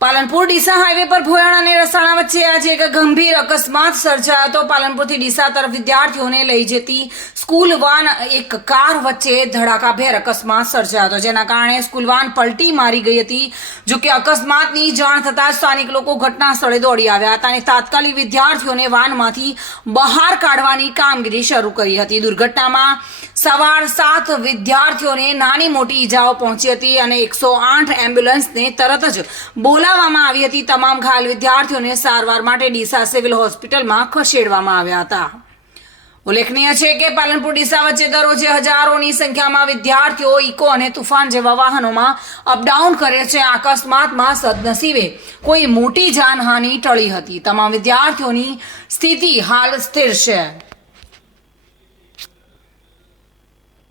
Palanpur Deesa highway પર ભોયાણ અને રસાણા વચ્ચે આજે એક ગંભીર અકસ્માત સર્જાયો હતો. પાલનપુરથી ડીસા તરફ વિદ્યાર્થીઓને લઈ જતી સ્કૂલ વાન એક કાર વચ્ચે ધડાકાભેર અકસ્માત સર્જાયો હતો. જેના કારણે સ્કૂલ વાન પલટી મારી ગઈ હતી. જો કે અકસ્માતની જાણ થતાં સ્થાનિક લોકો ઘટના સ્થળે દોડી આવ્યા હતા અને તાત્કાલિક વિદ્યાર્થીઓને વાનમાંથી બહાર કાઢવાની કામગીરી શરૂ કરી હતી. દુર્ઘટનામાં સવાર સાત વિદ્યાર્થીઓને નાની મોટી ઈજાઓ પહોંચી હતી અને એકસો આઠ એમ્બ્યુલન્સને તરત જ બોલાવવામાં આવી હતી. તમામ ઘાયલ વિદ્યાર્થીઓને સારવાર માટે ડીસા સિવિલ હોસ્પિટલમાં ખસેડવામાં આવ્યા હતા. ઉલ્લેખનીય છે કે પાલનપુર ડીસા વચ્ચે દરરોજે હજારોની સંખ્યામાં વિદ્યાર્થીઓ ઇકો અને તુફાન જેવા વાહનોમાં અપડાઉન કરે છે. અકસ્માતમાં સદનસીબે કોઈ મોટી જાનહાનિ ટળી હતી. તમામ વિદ્યાર્થીઓની સ્થિતિ હાલ સ્થિર છે.